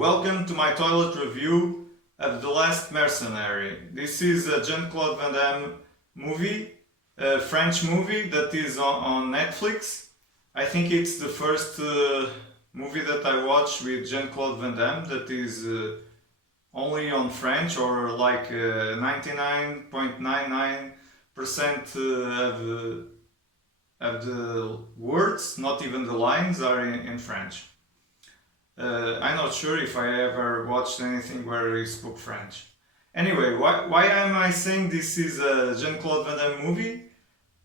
welcome to my toilet review of The Last Mercenary. This is a Jean-Claude Van Damme movie, a French movie that is on Netflix. I think it's the first movie that I watched with Jean-Claude Van Damme that is only on French, or like 99.99% of the words, not even the lines, are in French. I'm not sure if I ever watched anything where he spoke French. Anyway, why am I saying this is a Jean-Claude Van Damme movie?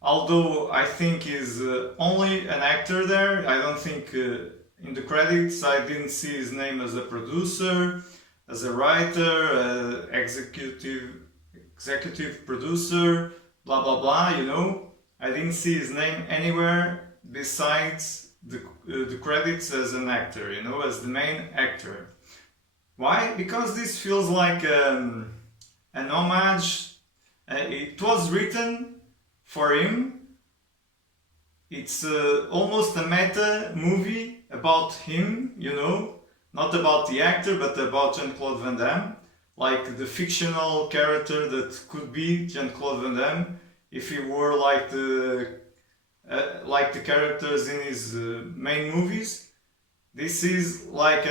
Although I think he's only an actor there. I don't think in the credits I didn't see his name as a producer, as a writer, executive producer, blah blah blah, you know. I didn't see his name anywhere besides the credits as an actor, you know, as the main actor. Why? Because this feels like an homage. It was written for him. It's almost a meta movie about him, you know, not about the actor but about Jean-Claude Van Damme, like the fictional character that could be Jean-Claude Van Damme if he were like the characters in his main movies. This is like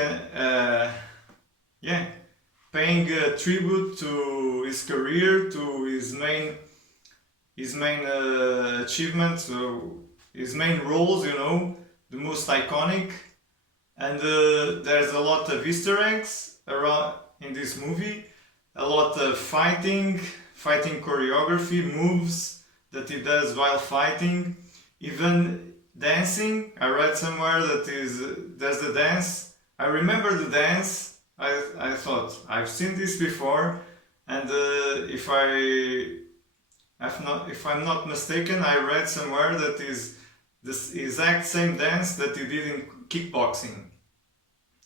paying a tribute to his career, to his main achievements, his main roles, you know, the most iconic. And there's a lot of Easter eggs around in this movie, a lot of fighting choreography, moves that he does while fighting, even dancing. I read somewhere that there's a dance. I remember the dance. I thought I've seen this before, and if I'm not mistaken, I read somewhere that is this exact same dance that he did in kickboxing.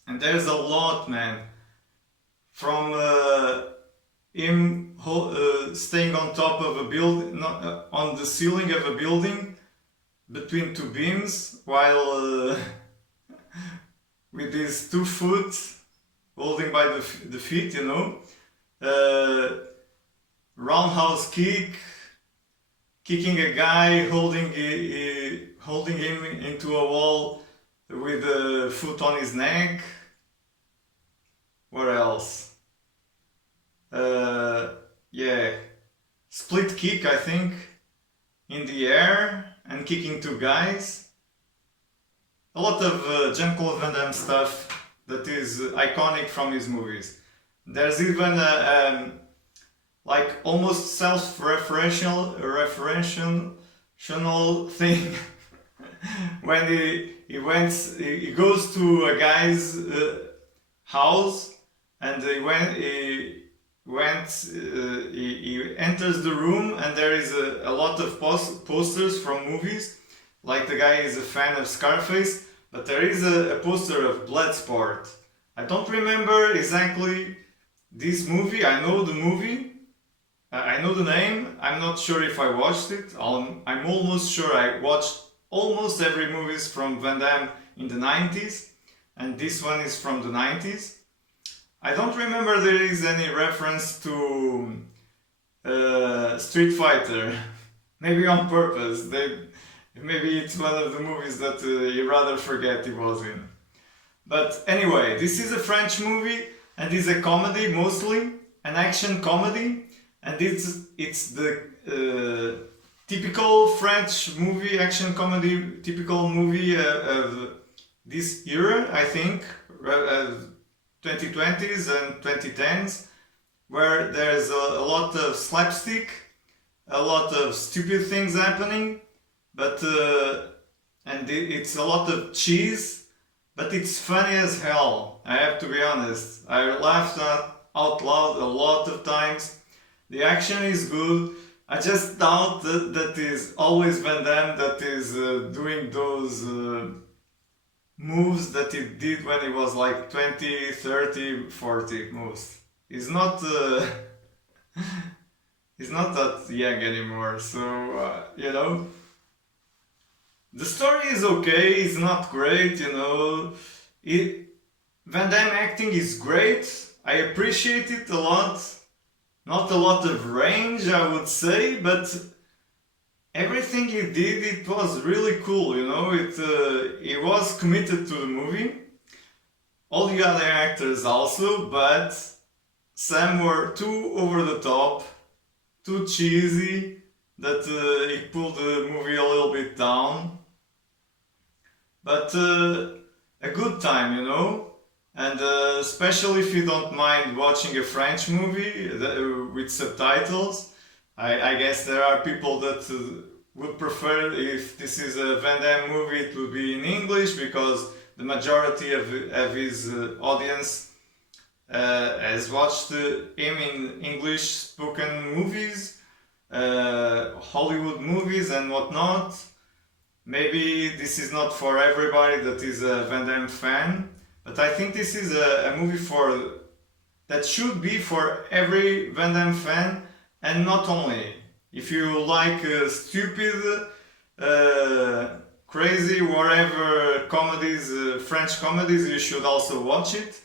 And there's a lot, man, from him staying on top of a building, on the ceiling of a building, between two beams, while with his 2 foot holding by the feet, you know, roundhouse kick, kicking a guy, holding him into a wall with a foot on his neck. What else? Split kick, I think, in the air, and kicking 2 guys. A lot of Jean-Claude Van Damme stuff that is iconic from his movies. There's even a like almost self-referential thing when he goes to a guy's house, and he enters the room, and there is a lot of posters from movies. Like the guy is a fan of Scarface, but there is a poster of Bloodsport. I don't remember exactly this movie. I know the movie. I know the name. I'm not sure if I watched it. I'm almost sure I watched almost every movie from Van Damme in the 90s, and this one is from the 90s. I don't remember there is any reference to Street Fighter. Maybe on purpose. Maybe it's one of the movies that you rather forget he was in. But anyway, this is a French movie, and it's a comedy, mostly an action comedy, and it's the typical French movie, action comedy, typical movie of this era, I think, 2020s and 2010s, where there's a lot of slapstick, a lot of stupid things happening, but it's a lot of cheese, but it's funny as hell. I have to be honest. I laughed out loud a lot of times. The action is good. I just doubt that is always Van Damme that is doing those moves that he did when he was like 20, 30, 40 moves. He's not that young anymore, so you know. The story is okay, it's not great, you know. Van Damme acting is great. I appreciate it a lot. Not a lot of range, I would say, but everything he did, it was really cool, you know. He was committed to the movie. All the other actors also, but some were too over the top, too cheesy, that it pulled the movie a little bit down. But a good time, you know, and especially if you don't mind watching a French movie with subtitles. I guess there are people that would prefer, if this is a Van Damme movie, it would be in English, because the majority of his audience has watched him in English spoken movies, Hollywood movies and whatnot. Maybe this is not for everybody that is a Van Damme fan, but I think this is a movie that should be for every Van Damme fan, and not only. If you like stupid, crazy, whatever comedies, French comedies, you should also watch it.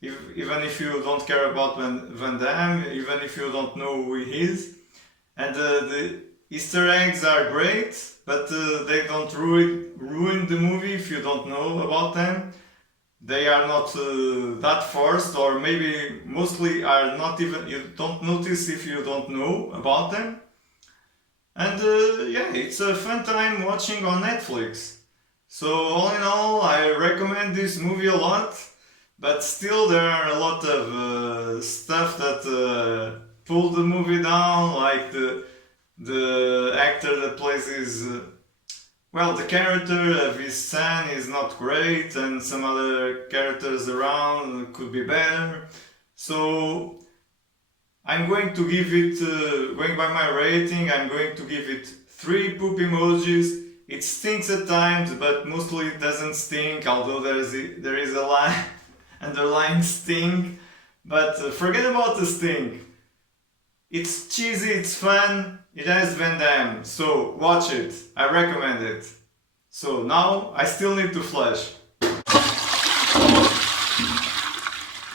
Even if you don't care about Van Damme, even if you don't know who he is. And the Easter eggs are great, but they don't ruin the movie if you don't know about them. They are not that forced, or maybe mostly are not even, you don't notice if you don't know about them. And yeah, it's a fun time watching on Netflix. So all in all, I recommend this movie a lot, but still there are a lot of stuff that pull the movie down, like the actor that plays his the character of his son is not great, and some other characters around could be better. So I'm going to give it, going by my rating, I'm going to give it 3 poop emojis. It stinks at times, but mostly it doesn't stink, although there is a line, underlying stink. But forget about the stink. It's cheesy, it's fun, it has Van Damme, so watch it, I recommend it. So now I still need to flush.